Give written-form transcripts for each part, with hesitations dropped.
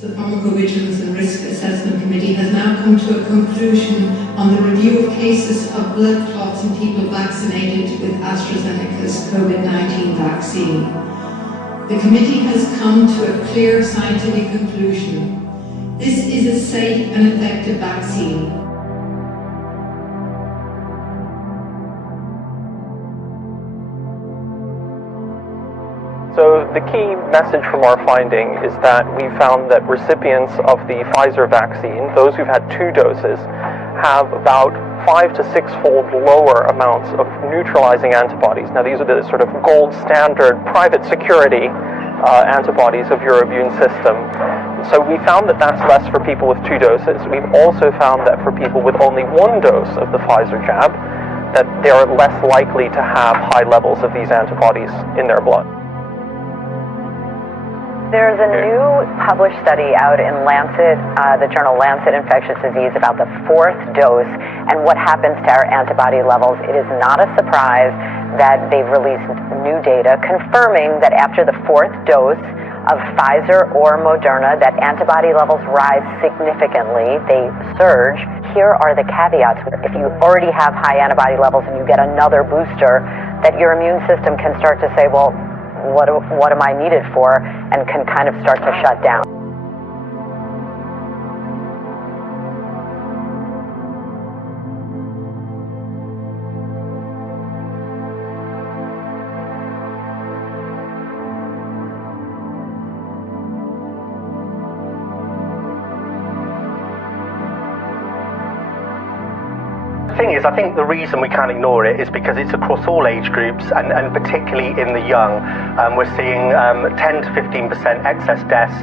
The Pharmacovigilance and Risk Assessment Committee has now come to a conclusion on the review of cases of blood clots in people vaccinated with AstraZeneca's COVID-19 vaccine. The committee has come to a clear scientific conclusion. This is a safe and effective vaccine. So the key message from our finding is that we found that recipients of the Pfizer vaccine, those who've had 2 doses, have about 5 to 6-fold lower amounts of neutralizing antibodies. Now these are the sort of gold standard private security antibodies of your immune system. So we found that that's less for people with 2 doses. We've also found that for people with only 1 dose of the Pfizer jab, that they are less likely to have high levels of these antibodies in their blood. There's a new published study out in Lancet, the journal Lancet Infectious Disease, about the 4th dose and what happens to our antibody levels. It is not a surprise that they've released new data confirming that after the 4th dose of Pfizer or Moderna, that antibody levels rise significantly. They surge. Here are the caveats. If you already have high antibody levels and you get another booster, that your immune system can start to say, well, what am I needed for, and can kind of start to shut down. The thing is, I think the reason we can't ignore it is because it's across all age groups, and particularly in the young. We're seeing 10 to 15% excess deaths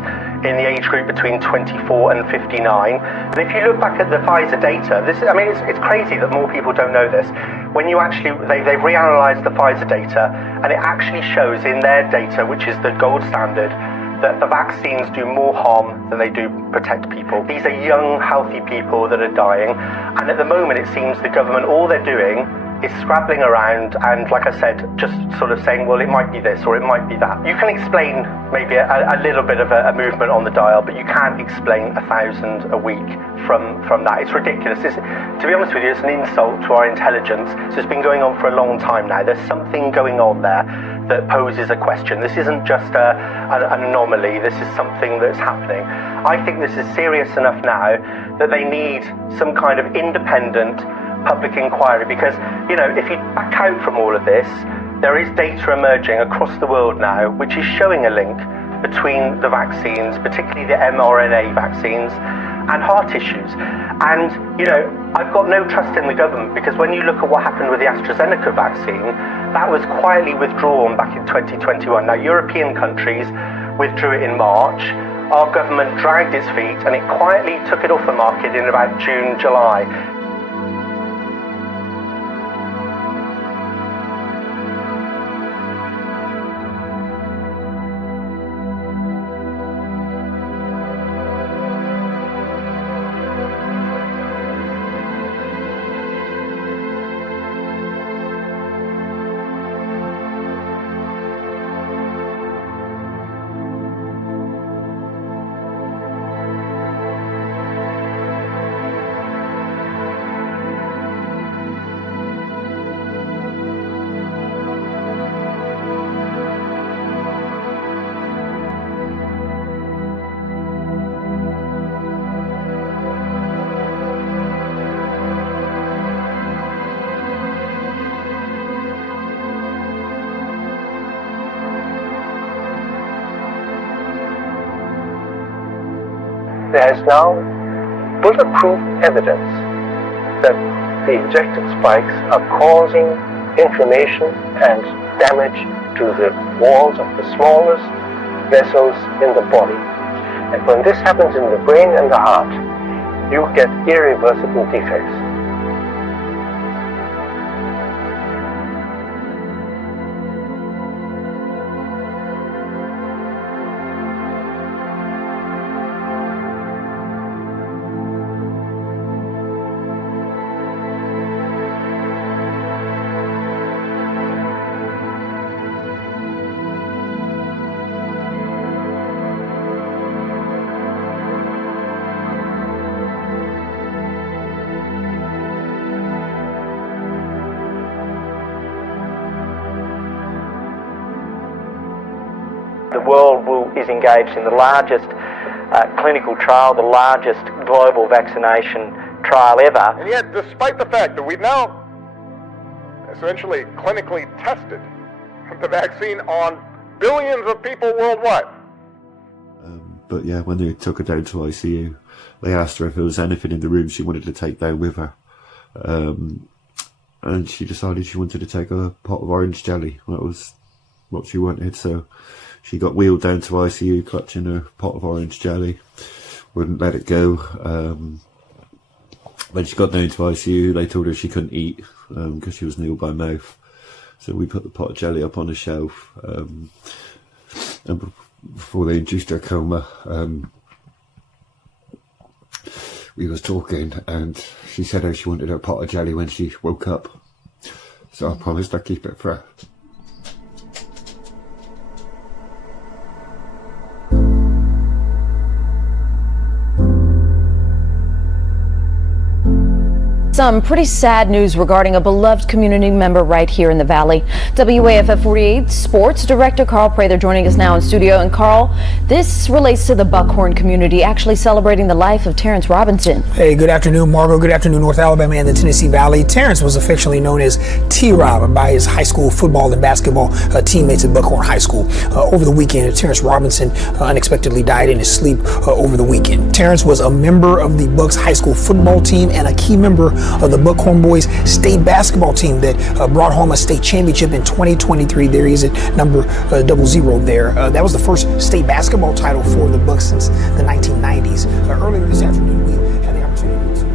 in the age group between 24 and 59. And if you look back at the Pfizer data, it's crazy that more people don't know this. When you actually, they've reanalyzed the Pfizer data, and it actually shows in their data, which is the gold standard, that the vaccines do more harm than they do protect people. These are young, healthy people that are dying, and at the moment it seems the government, all they're doing is scrabbling around and, like I said, just sort of saying, well, it might be this or it might be that. You can explain maybe a little bit of a movement on the dial, but you can't explain 1,000 a week from that. It's ridiculous. To be honest with you, it's an insult to our intelligence. So it's been going on for a long time now. There's something going on there that poses a question. This isn't just an anomaly. This is something that's happening. I think this is serious enough now that they need some kind of independent public inquiry, because, you know, if you back out from all of this, there is data emerging across the world now which is showing a link between the vaccines, particularly the mRNA vaccines, and heart issues. And, you know, I've got no trust in the government, because when you look at what happened with the AstraZeneca vaccine, that was quietly withdrawn back in 2021. Now, European countries withdrew it in March. Our government dragged its feet and it quietly took it off the market in about June, July. There is now bulletproof evidence that the injected spikes are causing inflammation and damage to the walls of the smallest vessels in the body. And when this happens in the brain and the heart, you get irreversible defects. the world is engaged in the largest clinical trial, the largest global vaccination trial ever. And yet, despite the fact that we've now essentially clinically tested the vaccine on billions of people worldwide. But yeah, when they took her down to ICU, they asked her if there was anything in the room she wanted to take down with her. And she decided she wanted to take a pot of orange jelly. That was what she wanted. So she got wheeled down to ICU, clutching her pot of orange jelly. Wouldn't let it go. When she got down to ICU, they told her she couldn't eat because she was nil by mouth. So we put the pot of jelly up on the shelf. And before they induced her coma, we was talking, and she said how she wanted her pot of jelly when she woke up. So I promised I'd keep it for her. Some pretty sad news regarding a beloved community member right here in the Valley. WAFF 48 Sports Director Carl Prather joining us now in studio. And Carl, this relates to the Buckhorn community actually celebrating the life of Terrence Robinson. Hey, good afternoon, Margo. Good afternoon, North Alabama and the Tennessee Valley. Terrence was affectionately known as T-Rob by his high school football and basketball teammates at Buckhorn High School. Over the weekend, Terrence Robinson unexpectedly died in his sleep over the weekend. Terrence was a member of the Bucks high school football team and a key member of the Buckhorn boys state basketball team that brought home a state championship in 2023. There he is at number 00 there. That was the first state basketball title for the Bucks since the 1990s. Earlier this afternoon, we had the opportunity to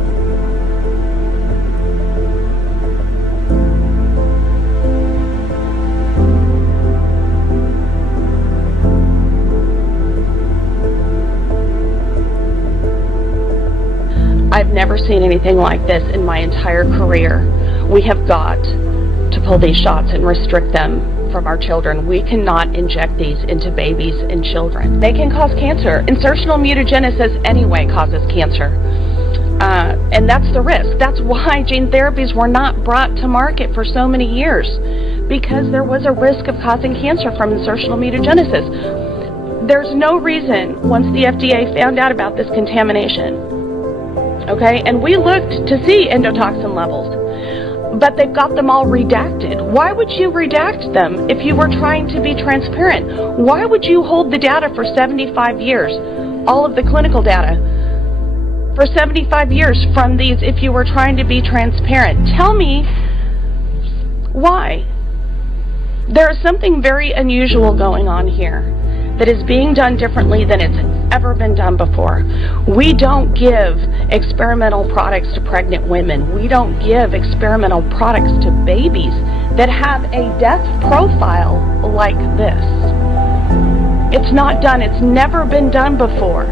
I've never seen anything like this in my entire career. We have got to pull these shots and restrict them from our children. We cannot inject these into babies and children. They can cause cancer. Insertional mutagenesis anyway causes cancer. And that's the risk. That's why gene therapies were not brought to market for so many years, because there was a risk of causing cancer from insertional mutagenesis. There's no reason, once the FDA found out about this contamination, okay, and we looked to see endotoxin levels, but they've got them all redacted. Why would you redact them if you were trying to be transparent? Why would you hold the data for 75 years, all of the clinical data, for 75 years from these if you were trying to be transparent? Tell me why. There is something very unusual going on here that is being done differently than it's ever been done before. We don't give experimental products to pregnant women. We don't give experimental products to babies that have a death profile like this. It's not done. It's never been done before.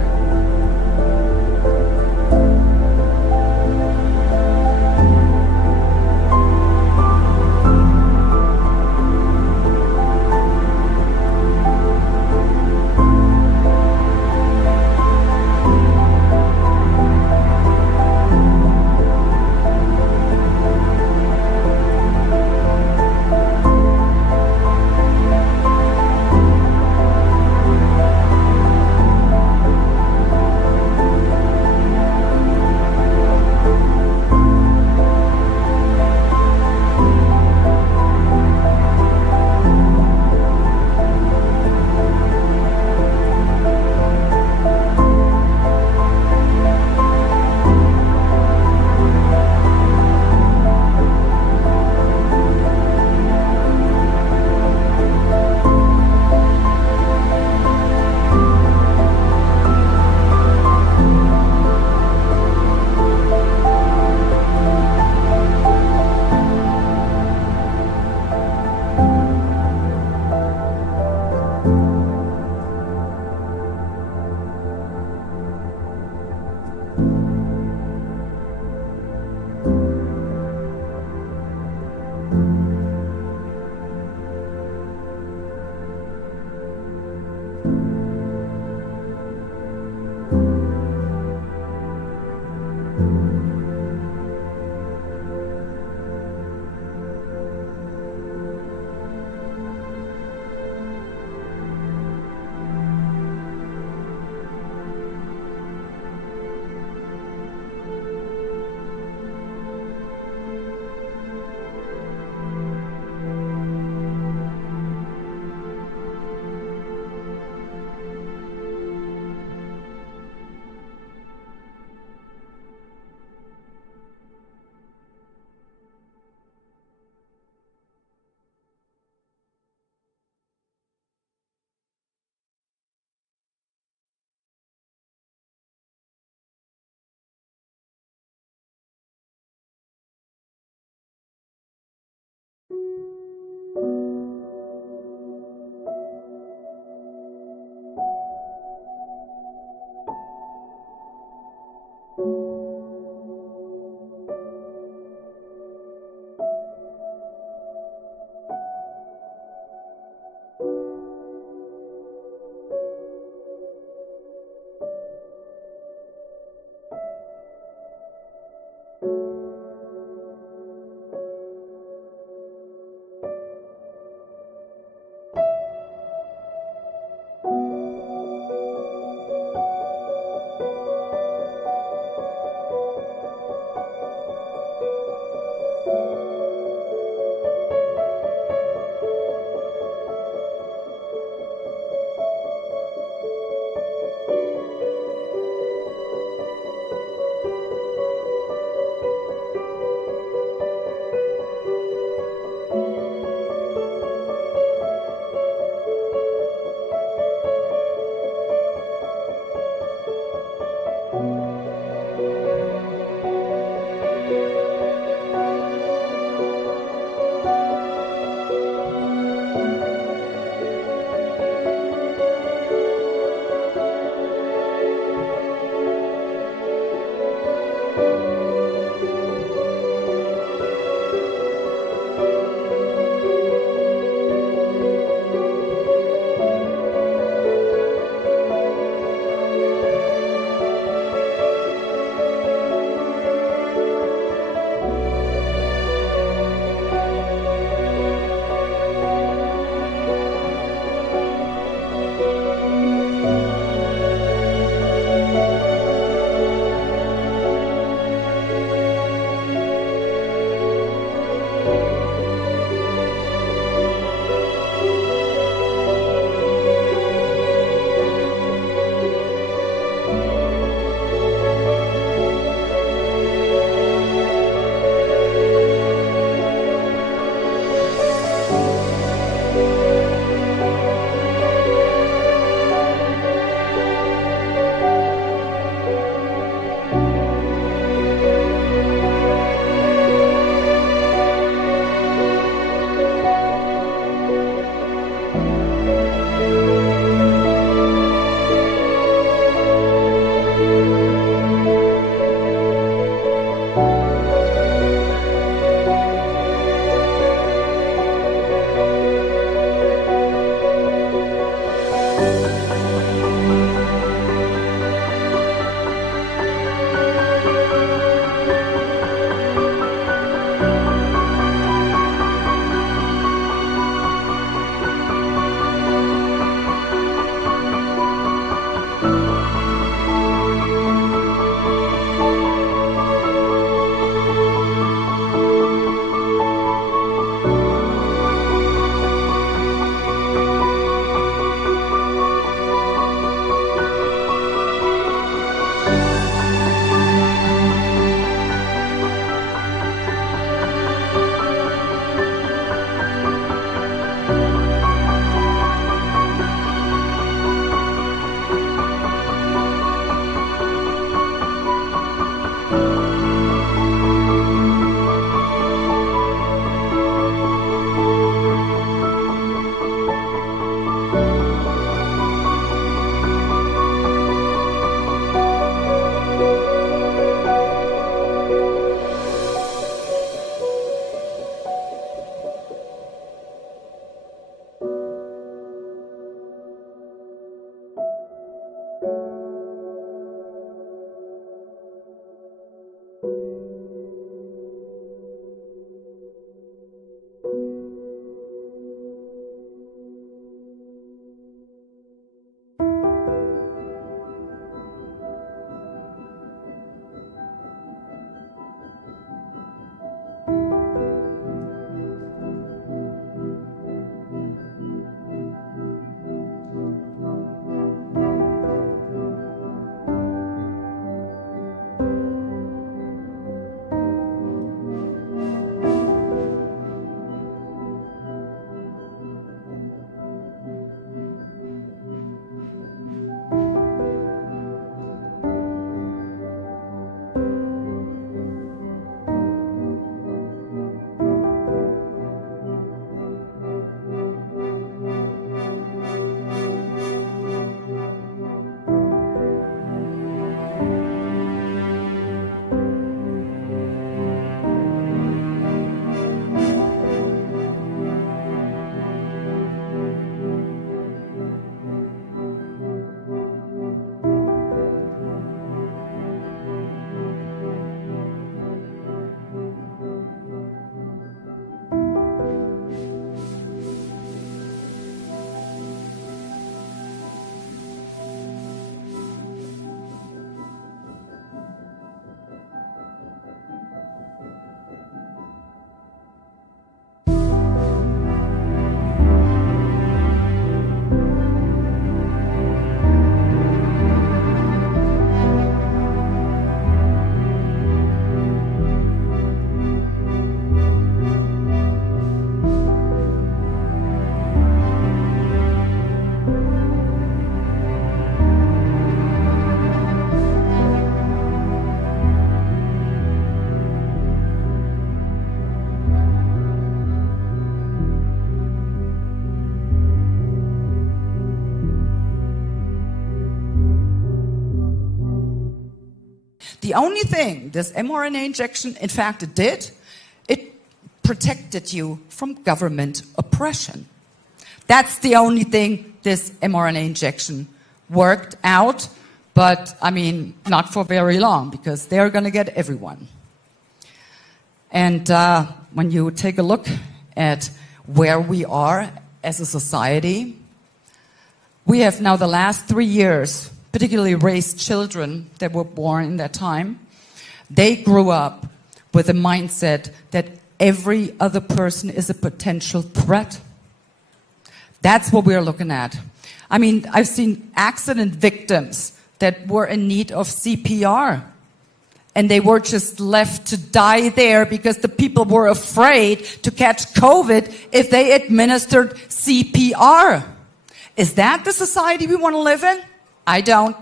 The only thing this mRNA injection, in fact, it did, it protected you from government oppression. That's the only thing this mRNA injection worked out, but, I mean, not for very long, because they're going to get everyone. And when you take a look at where we are as a society, we have now the last 3 years particularly raised children that were born in that time. They grew up with a mindset that every other person is a potential threat. That's what we're looking at. I mean, I've seen accident victims that were in need of CPR, and they were just left to die there because the people were afraid to catch COVID if they administered CPR. Is that the society we want to live in? I don't.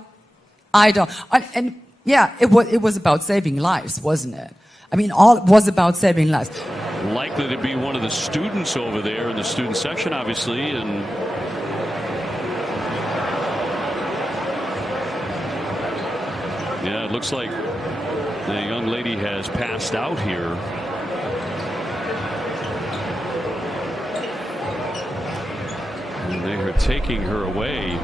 And yeah, it was about saving lives, wasn't it? I mean, all it was about saving lives. Likely to be one of the students over there in the student section, obviously, and yeah, it looks like the young lady has passed out here. And they are taking her away.